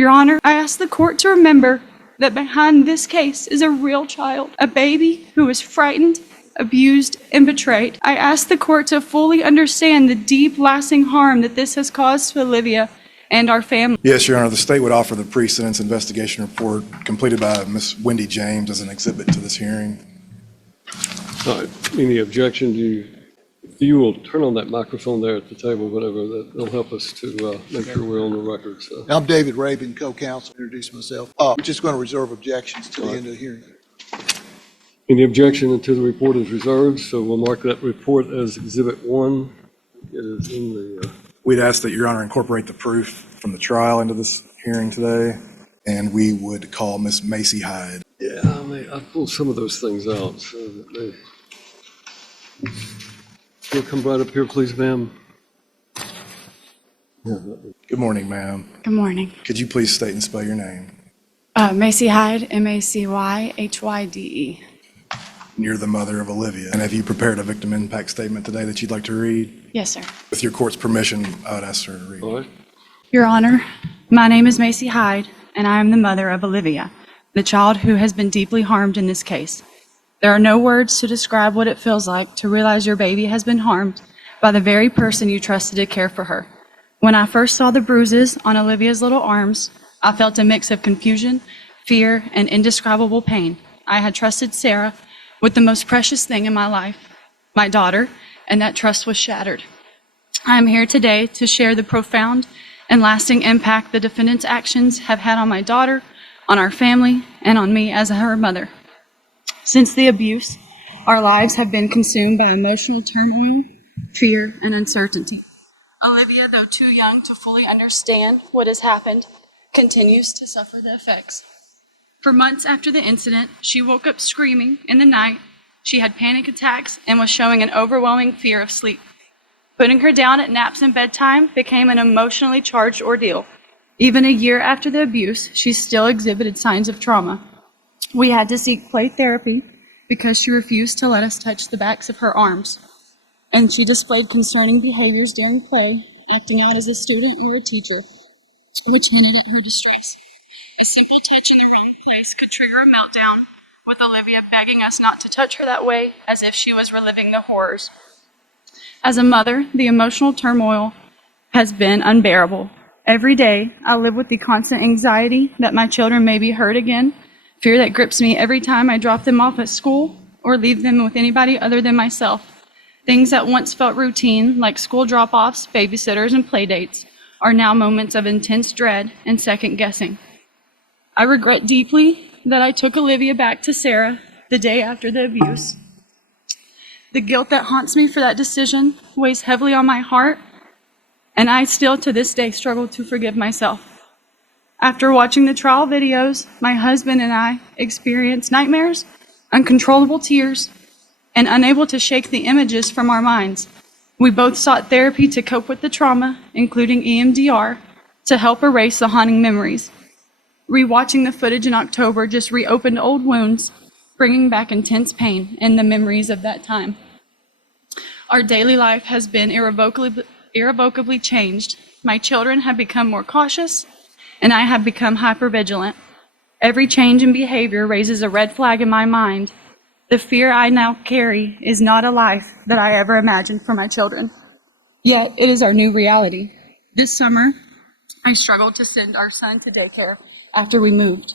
Your Honor, I ask the court to remember that behind this case is a real child, a baby who was frightened, abused, and betrayed. I ask the court to fully understand the deep, lasting harm that this has caused to Olivia and our family. Yes, Your Honor, the state would offer the pre-sentence investigation report completed by Ms. Wendy James as an exhibit to this hearing. All right, any objection? You will turn on that microphone there at the table, whatever, that'll help us to make sure we're on the record. So. I'm David Rabin, co-counsel. Introduce myself. We're just going to reserve objections to the end of the hearing. Any objection until the report is reserved, so we'll mark that report as Exhibit 1. It is in the... We'd ask that Your Honor incorporate the proof from the trial into this hearing today, and we would call Ms. Macy Hyde. Yeah, I pulled some of those things out, so that they... You'll come right up here, please, ma'am. Good morning, ma'am. Good morning. Could you please state and spell your name? Macy Hyde, M-A-C-Y-H-Y-D-E. You're the mother of Olivia. And have you prepared a victim impact statement today that you'd like to read? Yes, sir. With your court's permission, I would ask her to read. All right. Your Honor, my name is Macy Hyde, and I am the mother of Olivia, the child who has been deeply harmed in this case. There are no words to describe what it feels like to realize your baby has been harmed by the very person you trusted to care for her. When I first saw the bruises on Olivia's little arms, I felt a mix of confusion, fear, and indescribable pain. I had trusted Sarah with the most precious thing in my life, my daughter, and that trust was shattered. I am here today to share the profound and lasting impact the defendant's actions have had on my daughter, on our family, and on me as her mother. Since the abuse, our lives have been consumed by emotional turmoil, fear, and uncertainty. Olivia, though too young to fully understand what has happened, continues to suffer the effects. For months after the incident, she woke up screaming in the night. She had panic attacks and was showing an overwhelming fear of sleep. Putting her down at naps and bedtime became an emotionally charged ordeal. Even a year after the abuse, she still exhibited signs of trauma. We had to seek play therapy because she refused to let us touch the backs of her arms. And she displayed concerning behaviors during play, acting out as a student or a teacher, which hinted at her distress. A simple touch in the wrong place could trigger a meltdown, with Olivia begging us not to touch her that way, as if she was reliving the horrors. As a mother, the emotional turmoil has been unbearable. Every day, I live with the constant anxiety that my children may be hurt again, fear that grips me every time I drop them off at school or leave them with anybody other than myself. Things that once felt routine, like school drop-offs, babysitters, and playdates, are now moments of intense dread and second-guessing. I regret deeply that I took Olivia back to Sarah the day after the abuse. The guilt that haunts me for that decision weighs heavily on my heart, and I still to this day struggle to forgive myself. After watching the trial videos, my husband and I experienced nightmares, uncontrollable tears, and unable to shake the images from our minds. We both sought therapy to cope with the trauma, including EMDR, to help erase the haunting memories. Rewatching the footage in October just reopened old wounds, bringing back intense pain and the memories of that time. Our daily life has been irrevocably changed. My children have become more cautious, and I have become hypervigilant. Every change in behavior raises a red flag in my mind. The fear I now carry is not a life that I ever imagined for my children. Yet it is our new reality. This summer, I struggled to send our son to daycare after we moved.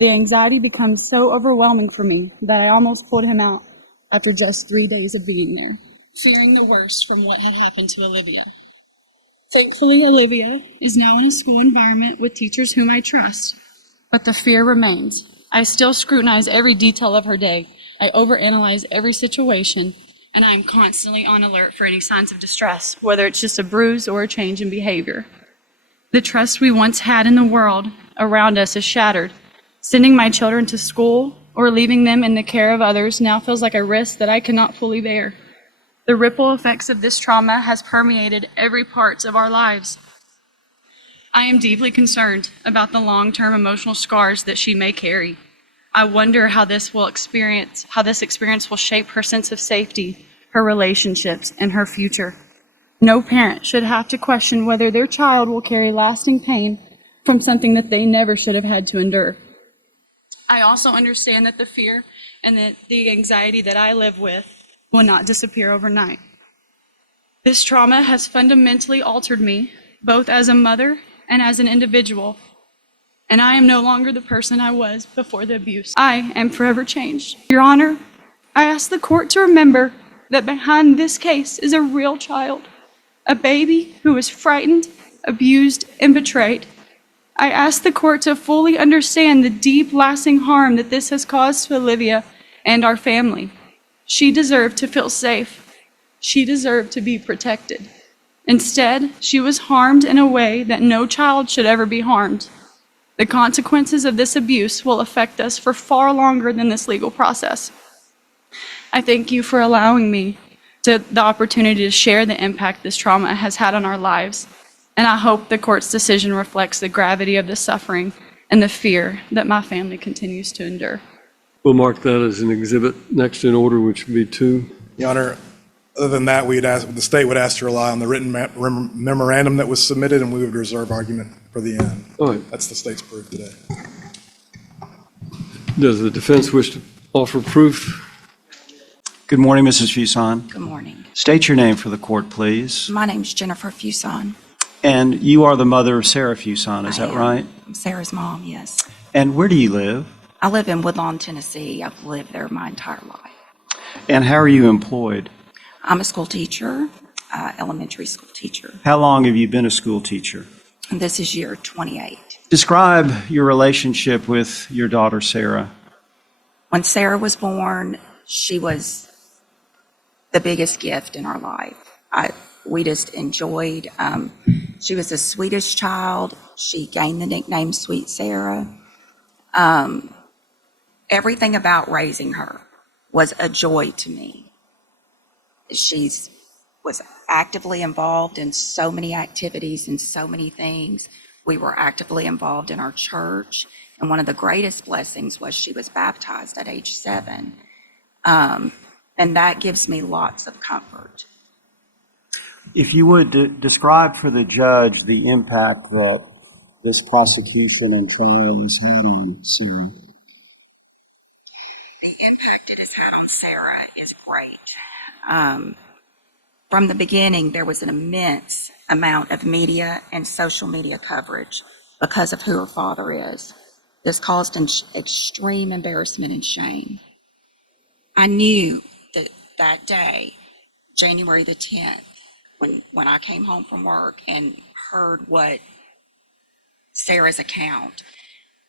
The anxiety becomes so overwhelming for me that I almost pulled him out after just 3 days of being there, fearing the worst from what had happened to Olivia. Thankfully, Olivia is now in a school environment with teachers whom I trust, but the fear remains. I still scrutinize every detail of her day. I overanalyze every situation, and I am constantly on alert for any signs of distress, whether it's just a bruise or a change in behavior. The trust we once had in the world around us is shattered. Sending my children to school or leaving them in the care of others now feels like a risk that I cannot fully bear. The ripple effects of this trauma has permeated every part of our lives. I am deeply concerned about the long-term emotional scars that she may carry. I wonder how this experience will shape her sense of safety, her relationships, and her future. No parent should have to question whether their child will carry lasting pain from something that they never should have had to endure. I also understand that the fear and the anxiety that I live with will not disappear overnight. This trauma has fundamentally altered me, both as a mother and as an individual, and I am no longer the person I was before the abuse. I am forever changed. Your Honor, I ask the court to remember that behind this case is a real child, a baby who was frightened, abused, and betrayed. I ask the court to fully understand the deep, lasting harm that this has caused to Olivia and our family. She deserved to feel safe. She deserved to be protected. Instead, she was harmed in a way that no child should ever be harmed. The consequences of this abuse will affect us for far longer than this legal process. I thank you for allowing me the opportunity to share the impact this trauma has had on our lives, and I hope the court's decision reflects the gravity of the suffering and the fear that my family continues to endure. We'll mark that as an exhibit next in order, which would be 2. Your Honor, other than that, the state would ask to rely on the written memorandum that was submitted, and we would reserve argument for the end. All right. That's the state's proof today. Does the defense wish to offer proof? Good morning, Mrs. Fuson. Good morning. State your name for the court, please. My name's Jennifer Fuson. And you are the mother of Sarah Fuson, is I that am. right? I'm Sarah's mom, yes. And where do you live? I live in Woodlawn, Tennessee. I've lived there my entire life. And how are you employed? I'm a school teacher, elementary school teacher. How long have you been a school teacher? And this is year 28. Describe your relationship with your daughter, Sarah. When Sarah was born, she was the biggest gift in our life. We just enjoyed, she was the sweetest child. She gained the nickname Sweet Sarah. Everything about raising her was a joy to me. She was actively involved in so many activities and so many things. We were actively involved in our church, and one of the greatest blessings was she was baptized at age 7. And that gives me lots of comfort. If you would describe for the judge the impact that this prosecution and trial has had on Sarah. The impact it has had on Sarah is great. From the beginning, there was an immense amount of media and social media coverage because of who her father is. This caused extreme embarrassment and shame. I knew that day, January the 10th, when I came home from work and heard what Sarah's account,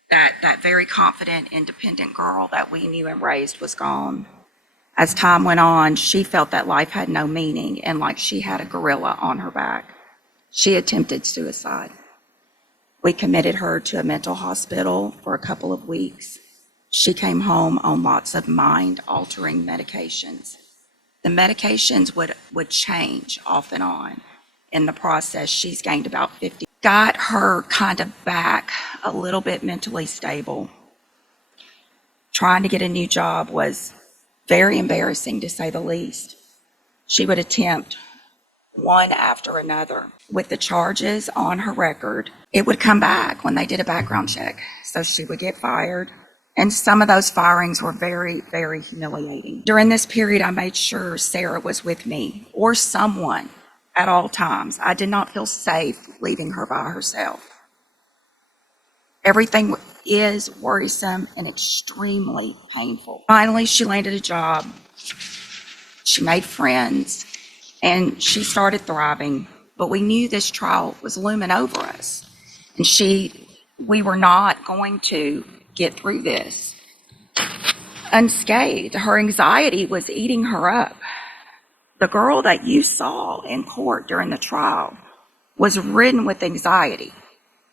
that very confident, independent girl that we knew and raised was gone. As time went on, she felt that life had no meaning and like she had a gorilla on her back. She attempted suicide. We committed her to a mental hospital for a couple of weeks. She came home on lots of mind-altering medications. The medications would change off and on. In the process, she's gained about 50. Got her kind of back a little bit mentally stable. Trying to get a new job was very embarrassing, to say the least. She would attempt one after another. With the charges on her record, it would come back when they did a background check. So she would get fired. And some of those firings were very, very humiliating. During this period, I made sure Sarah was with me or someone at all times. I did not feel safe leaving her by herself. Everything is worrisome and extremely painful. Finally, she landed a job. She made friends and she started thriving. But we knew this trial was looming over us. And we were not going to get through this unscathed. Her anxiety was eating her up. The girl that you saw in court during the trial was ridden with anxiety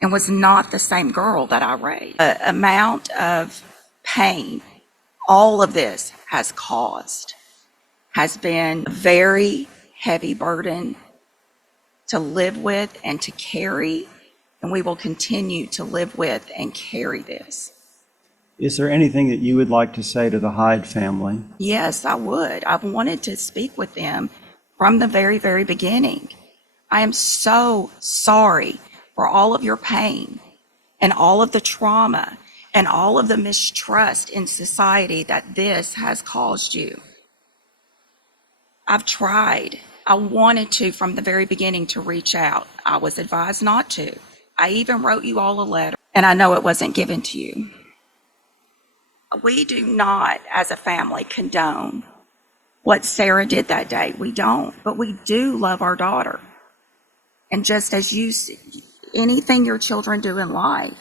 and was not the same girl that I raised. The amount of pain all of this has caused has been a very heavy burden to live with and to carry, and we will continue to live with and carry this. Is there anything that you would like to say to the Hyde family? Yes, I would. I've wanted to speak with them from the very, very beginning. I am so sorry for all of your pain and all of the trauma and all of the mistrust in society that this has caused you. I've tried. I wanted to from the very beginning to reach out. I was advised not to. I even wrote you all a letter, and I know it wasn't given to you. We do not, as a family, condone what Sarah did that day. We don't, but we do love our daughter. And just as you see, anything your children do in life,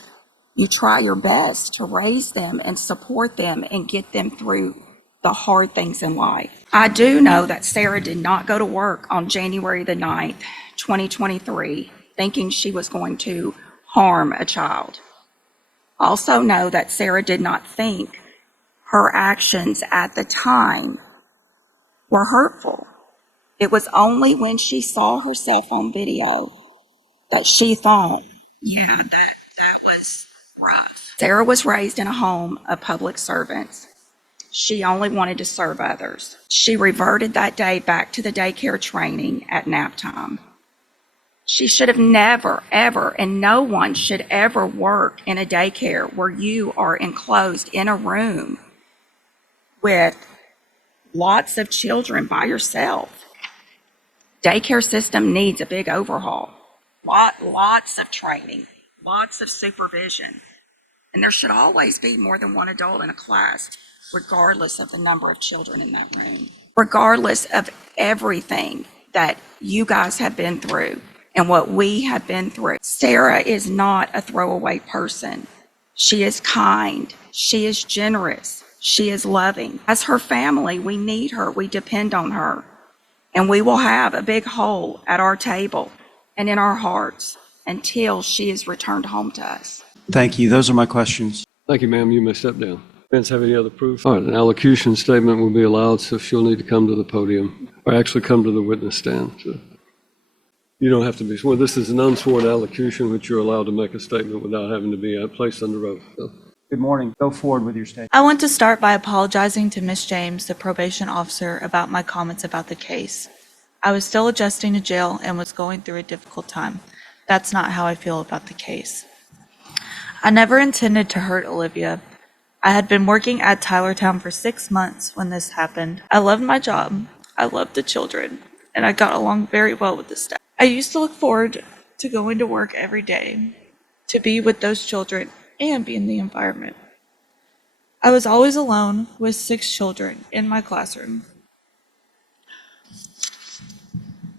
you try your best to raise them and support them and get them through the hard things in life. I do know that Sarah did not go to work on January the 9th, 2023, thinking she was going to harm a child. Also know that Sarah did not think her actions at the time were hurtful. It was only when she saw herself on video that she thought, yeah, that was rough. Sarah was raised in a home of public servants. She only wanted to serve others. She reverted that day back to the daycare training at nap time. She should have never, ever, and no one should ever work in a daycare where you are enclosed in a room with lots of children by yourself. Daycare system needs a big overhaul. Lots of training, lots of supervision. And there should always be more than one adult in a class, regardless of the number of children in that room. Regardless of everything that you guys have been through and what we have been through, Sarah is not a throwaway person. She is kind. She is generous. She is loving. As her family, we need her. We depend on her. And we will have a big hole at our table and in our hearts until she is returned home to us. Thank you. Those are my questions. Thank you, ma'am. You may step down. Defense have any other proof? All right, an allocution statement will be allowed, so she'll need to come to the podium, or actually come to the witness stand. So you don't have to be sworn. This is an unsworn allocution, which you're allowed to make a statement without having to be placed under oath. So. Good morning. Go forward with your statement. I want to start by apologizing to Ms. James, the probation officer, about my comments about the case. I was still adjusting to jail and was going through a difficult time. That's not how I feel about the case. I never intended to hurt Olivia. I had been working at Tylertown for 6 months when this happened. I loved my job, I loved the children, and I got along very well with the staff. I used to look forward to going to work every day, to be with those children and be in the environment. I was always alone with 6 children in my classroom.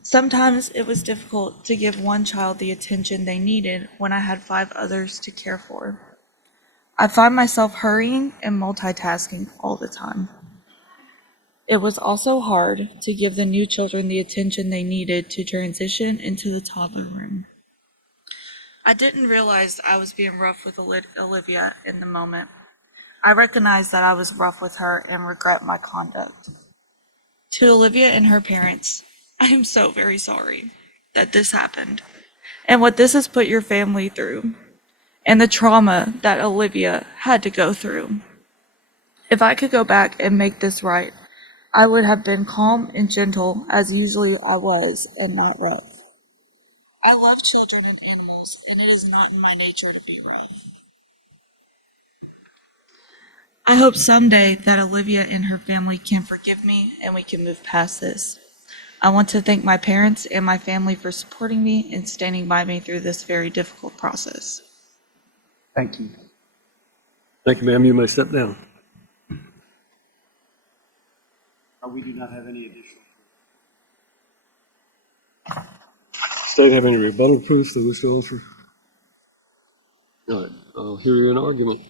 Sometimes it was difficult to give one child the attention they needed when I had 5 others to care for. I find myself hurrying and multitasking all the time. It was also hard to give the new children the attention they needed to transition into the toddler room. I didn't realize I was being rough with Olivia in the moment. I recognized that I was rough with her and regret my conduct. To Olivia and her parents, I am so very sorry that this happened and what this has put your family through and the trauma that Olivia had to go through. If I could go back and make this right, I would have been calm and gentle as usually I was and not rough. I love children and animals, and it is not in my nature to be rough. I hope someday that Olivia and her family can forgive me and we can move past this. I want to thank my parents and my family for supporting me and standing by me through this very difficult process. Thank you. Thank you, ma'am. You may step down. We do not have any additional. State have any rebuttal proof that we wish to offer? All right, I'll hear you in argument.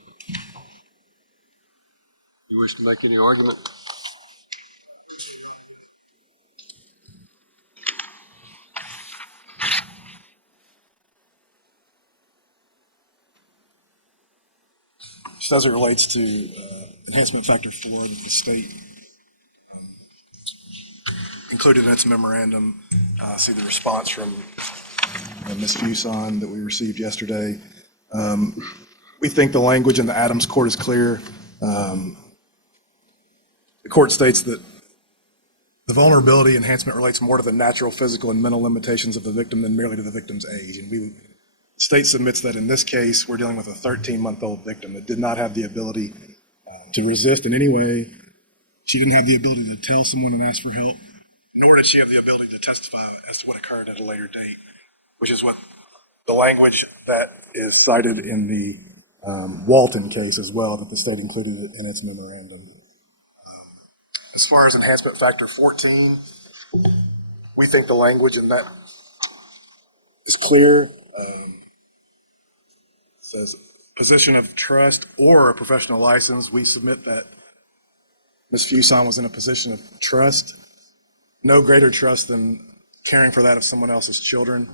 You wish to make any argument? Just as it relates to enhancement factor 4 that the state included in its memorandum, see the response from Ms. Fuson that we received yesterday. We think the language in the Adams court is clear. The court states that the vulnerability enhancement relates more to the natural, physical, and mental limitations of the victim than merely to the victim's age. And The state submits that in this case, we're dealing with a 13-month-old victim that did not have the ability to resist in any way. She didn't have the ability to tell someone and ask for help, nor did she have the ability to testify as to what occurred at a later date, which is what the language that is cited in the Walton case as well, that the state included in its memorandum. As far as enhancement factor 14, we think the language in that is clear. It says position of trust or a professional license. We submit that Ms. Fuson was in a position of trust, no greater trust than caring for that of someone else's children.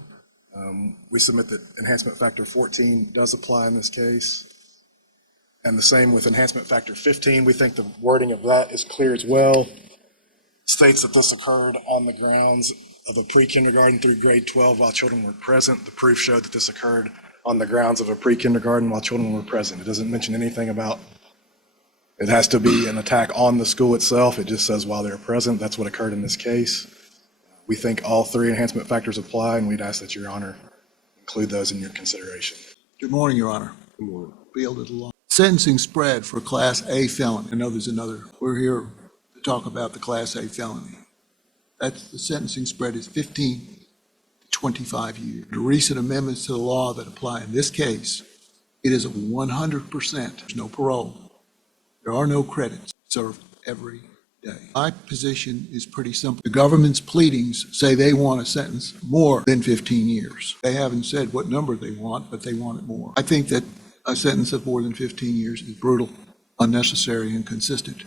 We submit that enhancement factor 14 does apply in this case. And the same with enhancement factor 15. We think the wording of that is clear as well. It states that this occurred on the grounds of a pre-kindergarten through grade 12 while children were present. The proof showed that this occurred on the grounds of a pre-kindergarten while children were present. It doesn't mention anything about it has to be an attack on the school itself. It just says while they're present. That's what occurred in this case. We think all three enhancement factors apply, and we'd ask that Your Honor include those in your consideration. Good morning, Your Honor. Good morning. Fielded along. Sentencing spread for Class A felony. I know there's another. We're here to talk about the Class A felony. That's the sentencing spread is 15 to 25 years. The recent amendments to the law that apply in this case, it is a 100%. There's no parole. There are no credits served every day. My position is pretty simple. The government's pleadings say they want a sentence more than 15 years. They haven't said what number they want, but they want it more. I think that a sentence of more than 15 years is brutal, unnecessary, and consistent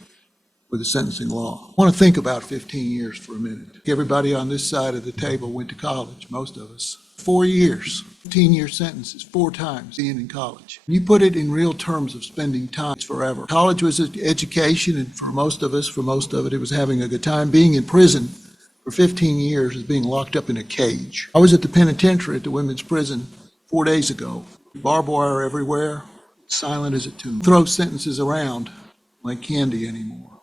with the sentencing law. I want to think about 15 years for a minute. Everybody on this side of the table went to college, most of us. 4 years, 15-year sentence is 4 times being in college. You put it in real terms of spending time, it's forever. College was an education, and for most of it, it was having a good time. Being in prison for 15 years is being locked up in a cage. I was at the penitentiary at the women's prison 4 days ago. Barbed wire everywhere, silent as a tomb. Throw sentences around like candy anymore.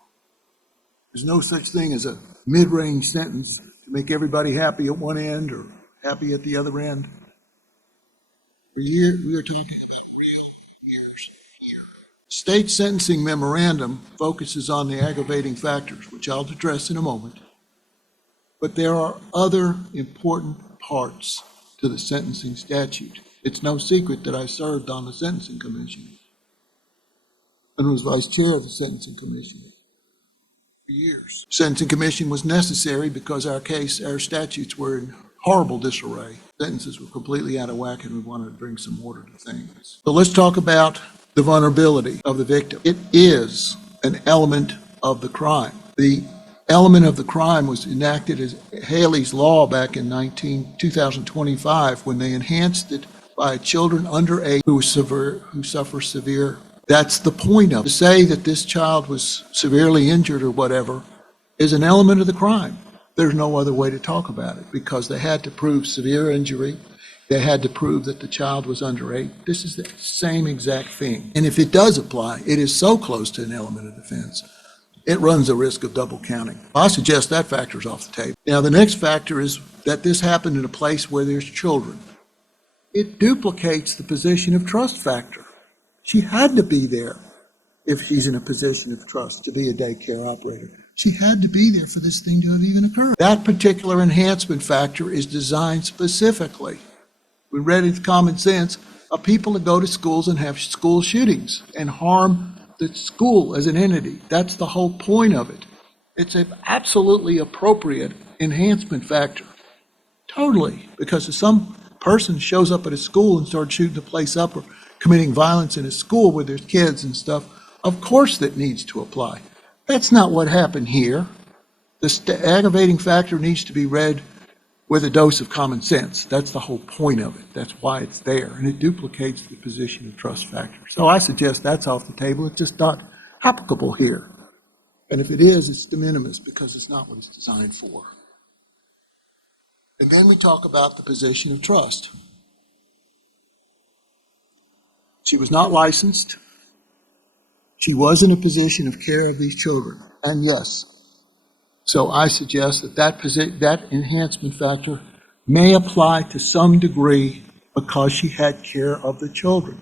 There's no such thing as a mid-range sentence to make everybody happy at one end or happy at the other end. We are talking about real years here. State sentencing memorandum focuses on the aggravating factors, which I'll address in a moment. But there are other important parts to the sentencing statute. It's no secret that I served on the Sentencing Commission and was vice chair of the Sentencing Commission for years. Sentencing Commission was necessary because our statutes were in horrible disarray. Sentences were completely out of whack, and we wanted to bring some order to things. So let's talk about the vulnerability of the victim. It is an element of the crime. The element of the crime was enacted as Haley's Law back in 2025 when they enhanced it by children under 8 who suffer severe. That's the point of it. To say that this child was severely injured or whatever is an element of the crime. There's no other way to talk about it because they had to prove severe injury. They had to prove that the child was under 8. This is the same exact thing. And if it does apply, it is so close to an element of defense, it runs the risk of double counting. I suggest that factor's off the table. Now, the next factor is that this happened in a place where there's children. It duplicates the position of trust factor. She had to be there if she's in a position of trust to be a daycare operator. She had to be there for this thing to have even occurred. That particular enhancement factor is designed specifically. We read it common sense of people that go to schools and have school shootings and harm the school as an entity. That's the whole point of it. It's an absolutely appropriate enhancement factor. Totally. Because if some person shows up at a school and starts shooting the place up or committing violence in a school where there's kids and stuff, of course that needs to apply. That's not what happened here. The aggravating factor needs to be read with a dose of common sense. That's the whole point of it. That's why it's there. And it duplicates the position of trust factor. So I suggest that's off the table. It's just not applicable here. And if it is, it's de minimis because it's not what it's designed for. And then we talk about the position of trust. She was not licensed. She was in a position of care of these children. And yes, so I suggest that that enhancement factor may apply to some degree because she had care of the children.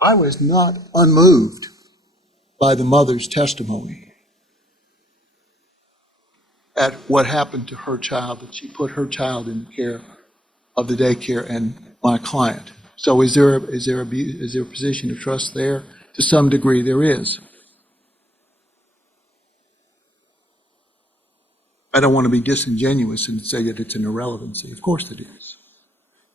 I was not unmoved by the mother's testimony at what happened to her child, that she put her child in the care of the daycare and my client. So is there a position of trust there? To some degree, there is. I don't want to be disingenuous and say that it's an irrelevancy. Of course it is.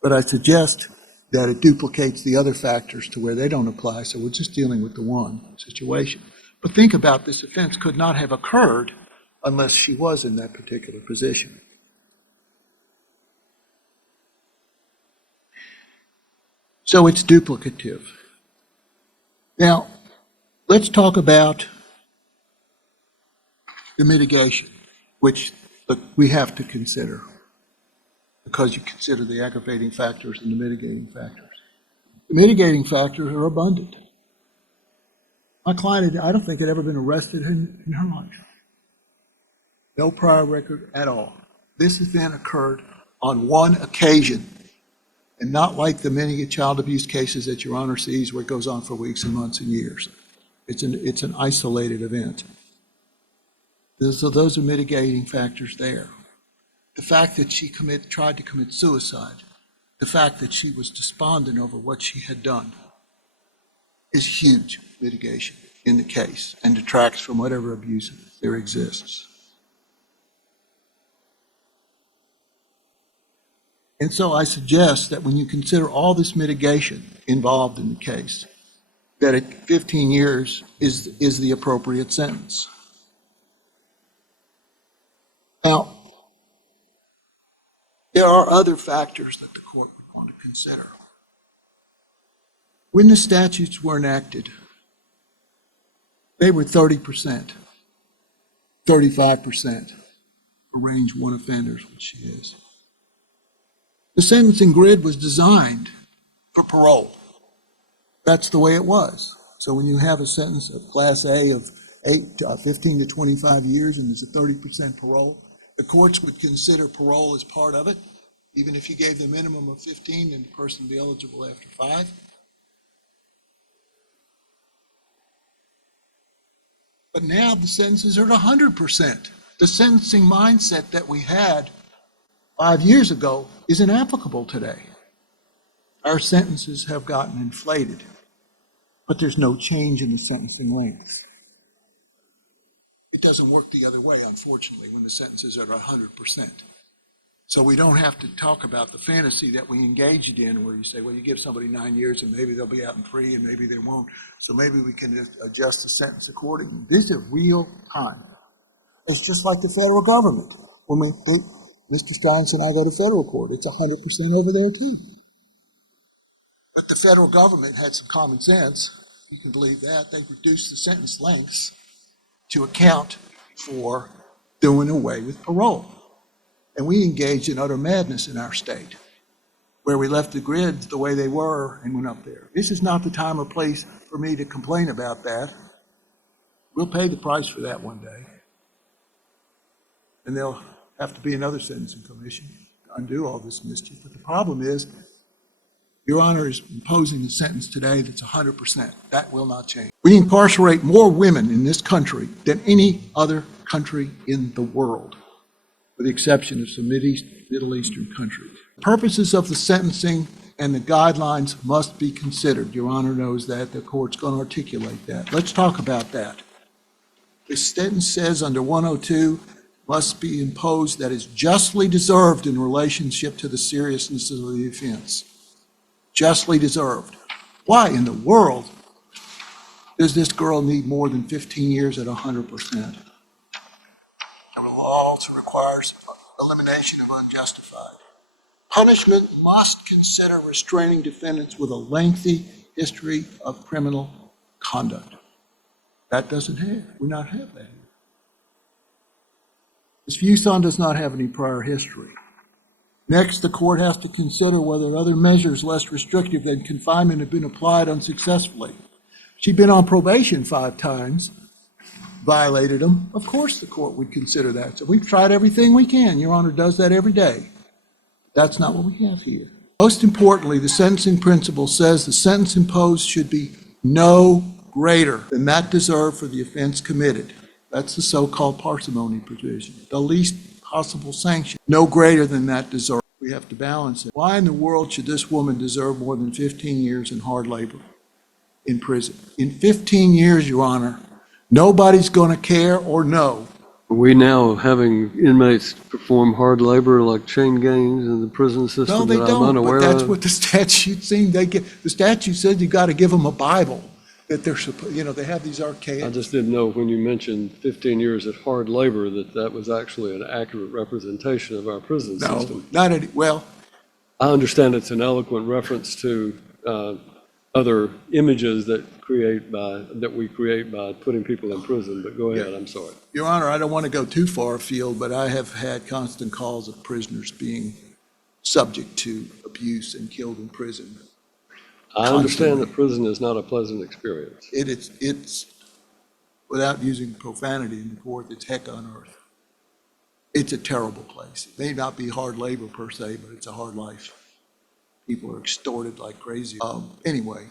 But I suggest that it duplicates the other factors to where they don't apply, so we're just dealing with the one situation. But think about, this offense could not have occurred unless she was in that particular position. So it's duplicative. Now, let's talk about the mitigation, which we have to consider, because you consider the aggravating factors and the mitigating factors. The mitigating factors are abundant. My client, I don't think, had ever been arrested in her life. No prior record at all. This event occurred on one occasion, and not like the many child abuse cases that Your Honor sees where it goes on for weeks and months and years. It's an isolated event. So those are mitigating factors there. The fact that she tried to commit suicide, the fact that she was despondent over what she had done, is huge mitigation in the case and detracts from whatever abuse there exists. And so I suggest that when you consider all this mitigation involved in the case, that 15 years is the appropriate sentence. Now, there are other factors that the court would want to consider. When the statutes were enacted, they were 30%, 35% for range one offenders, which she is. The sentencing grid was designed for parole. That's the way it was. So when you have a sentence of Class A of 15 to 25 years and there's a 30% parole, the courts would consider parole as part of it. Even if you gave the minimum of 15, then the person would be eligible after 5. But now the sentences are at 100%. The sentencing mindset that we had 5 years ago isn't applicable today. Our sentences have gotten inflated, but there's no change in the sentencing lengths. It doesn't work the other way, unfortunately, when the sentences are at 100%. So we don't have to talk about the fantasy that we engaged in where you say, well, you give somebody 9 years and maybe they'll be out and free and maybe they won't. So maybe we can adjust the sentence accordingly. This is real time. It's just like the federal government. When Mr. Steins and I go to federal court, it's 100% over there too. But the federal government had some common sense. You can believe that. They reduced the sentence lengths to account for doing away with parole. And we engaged in utter madness in our state, where we left the grids the way they were and went up there. This is not the time or place for me to complain about that. We'll pay the price for that one day. And there'll have to be another sentencing commission to undo all this mischief. But the problem is, Your Honor is imposing a sentence today that's 100%. That will not change. We incarcerate more women in this country than any other country in the world, with the exception of some Middle Eastern countries. Purposes of the sentencing and the guidelines must be considered. Your Honor knows that. The court's going to articulate that. Let's talk about that. The sentence says under 102 must be imposed that is justly deserved in relationship to the seriousness of the offense. Justly deserved. Why in the world does this girl need more than 15 years at 100%? The law also requires elimination of unjustified. Punishment must consider restraining defendants with a lengthy history of criminal conduct. That we not have that here. Ms. Fuson does not have any prior history. Next, the court has to consider whether other measures less restrictive than confinement have been applied unsuccessfully. She'd been on probation 5 times, violated them. Of course the court would consider that. So we've tried everything we can. Your Honor does that every day. That's not what we have here. Most importantly, the sentencing principle says the sentence imposed should be no greater than that deserved for the offense committed. That's the so-called parsimony provision. The least possible sanction, no greater than that deserved. We have to balance it. Why in the world should this woman deserve more than 15 years in hard labor in prison? In 15 years, Your Honor, nobody's going to care or know. Are we now having inmates perform hard labor like chain gangs in the prison No, system they that I'm don't, but unaware that's of? what the statute seemed, the statute said you got to give them a Bible, that they're, they have these I archaic. just didn't know when you mentioned 15 years at hard labor that was actually an accurate representation of our prison No, system. not any, well, I understand it's an eloquent reference to other images that we create by putting people in prison, but go ahead, I'm sorry. Your Honor, I don't want to go too far afield, but I have had constant calls of prisoners being subject to abuse and killed in prison. I understand that prison is not a pleasant experience. It's, without using profanity in the court, it's heck on earth. It's a terrible place. It may not be hard labor per se, but it's a hard life. People are extorted like crazy. Anyway,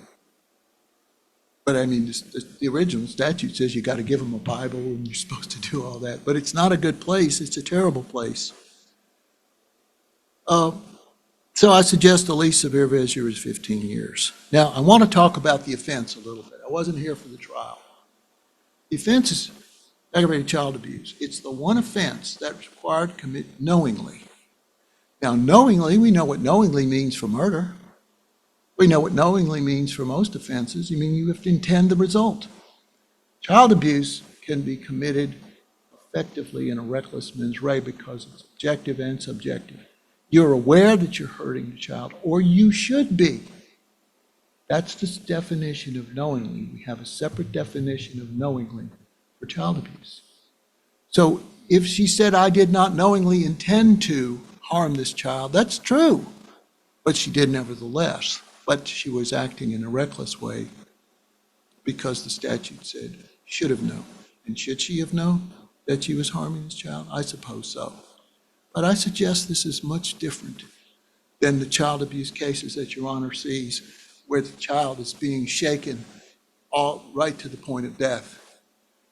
but I mean, the original statute says you got to give them a Bible and you're supposed to do all that, but it's not a good place. It's a terrible place. So I suggest the least severe measure is 15 years. Now, I want to talk about the offense a little bit. I wasn't here for the trial. The offense is aggravated child abuse. It's the one offense that's required to commit knowingly. Now, knowingly, we know what knowingly means for murder. We know what knowingly means for most offenses. You mean you have to intend the result. Child abuse can be committed effectively in a reckless mens rea because it's objective and subjective. You're aware that you're hurting the child, or you should be. That's the definition of knowingly. We have a separate definition of knowingly for child abuse. So if she said, I did not knowingly intend to harm this child, that's true, but she did nevertheless. But she was acting in a reckless way because the statute said should have known. And should she have known that she was harming this child? I suppose so. But I suggest this is much different than the child abuse cases that Your Honor sees, where the child is being shaken all right to the point of death.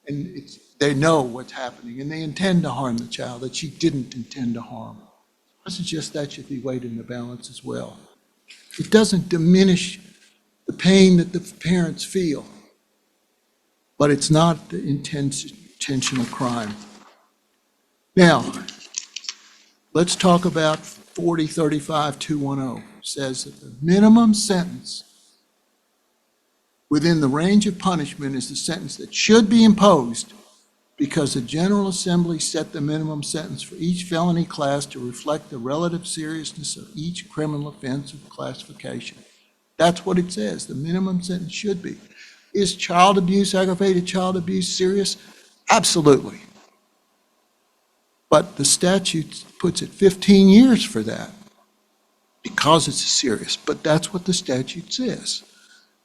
And they know what's happening, and they intend to harm the child that she didn't intend to harm. I suggest that should be weighed in the balance as well. It doesn't diminish the pain that the parents feel, but it's not the intentional crime. Now, let's talk about 4035-210. It says that the minimum sentence within the range of punishment is the sentence that should be imposed because the General Assembly set the minimum sentence for each felony class to reflect the relative seriousness of each criminal offense of classification. That's what it says. The minimum sentence should be. Is child abuse, aggravated child abuse, serious? Absolutely. But the statute puts it 15 years for that because it's serious. But that's what the statute says.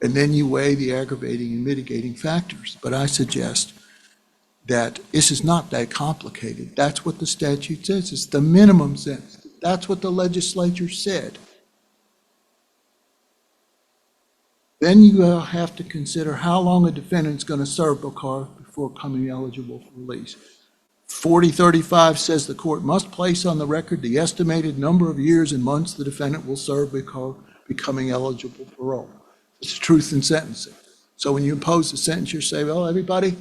And then you weigh the aggravating and mitigating factors. But I suggest that this is not that complicated. That's what the statute says. It's the minimum sentence. That's what the legislature said. Then you have to consider how long a defendant's going to serve before becoming eligible for release. 4035 says the court must place on the record the estimated number of years and months the defendant will serve before becoming eligible for parole. It's the truth in sentencing. So when you impose a sentence, you say, well, everybody,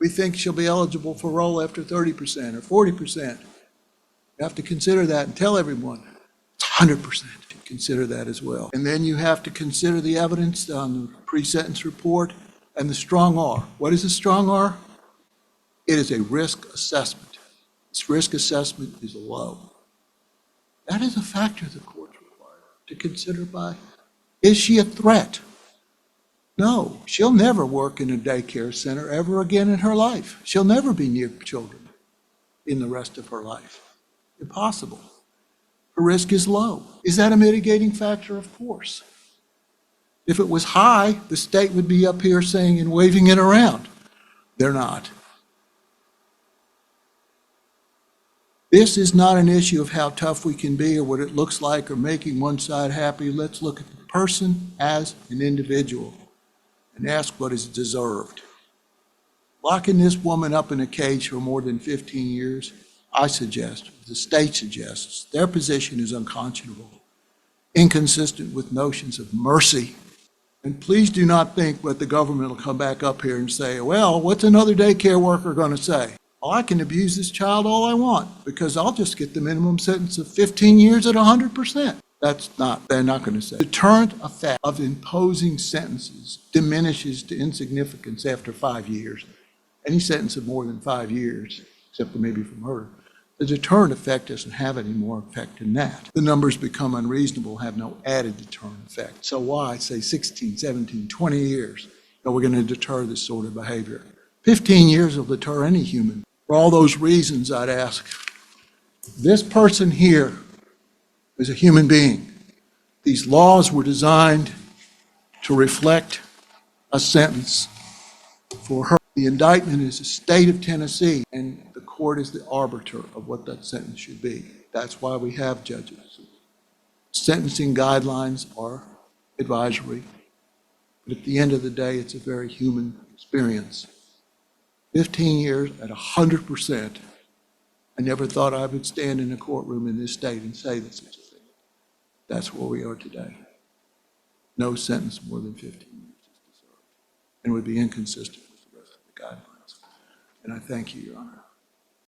we think she'll be eligible for parole after 30% or 40%. You have to consider that and tell everyone it's 100%. Consider that as well. And then you have to consider the evidence on the pre-sentence report and the strong R. What is a strong R? It is a risk assessment. This risk assessment is low. That is a factor the court's required to consider by, is she a threat? No, she'll never work in a daycare center ever again in her life. She'll never be near children in the rest of her life. Impossible. Her risk is low. Is that a mitigating factor? Of course. If it was high, the state would be up here saying and waving it around. They're not. This is not an issue of how tough we can be or what it looks like or making one side happy. Let's look at the person as an individual and ask what is deserved. Locking this woman up in a cage for more than 15 years, I suggest, the state suggests, their position is unconscionable, inconsistent with notions of mercy. And please do not think that the government will come back up here and say, well, what's another daycare worker going to say? Well, I can abuse this child all I want because I'll just get the minimum sentence of 15 years at 100%. They're not going to say. Deterrent effect of imposing sentences diminishes to insignificance after 5 years. Any sentence of more than 5 years, except for maybe for murder, the deterrent effect doesn't have any more effect than that. The numbers become unreasonable, have no added deterrent effect. So why say 16, 17, 20 years that we're going to deter this sort of behavior? 15 years will deter any human. For all those reasons, I'd ask, this person here is a human being. These laws were designed to reflect a sentence for her. The indictment is the state of Tennessee, and the court is the arbiter of what that sentence should be. That's why we have judges. Sentencing guidelines are advisory, but at the end of the day, it's a very human experience. 15 years at 100%. I never thought I would stand in a courtroom in this state and say that such a thing. That's where we are today. No sentence more than 15 years is deserved, and would be inconsistent with the rest of the guidelines. And I thank you, Your Honor.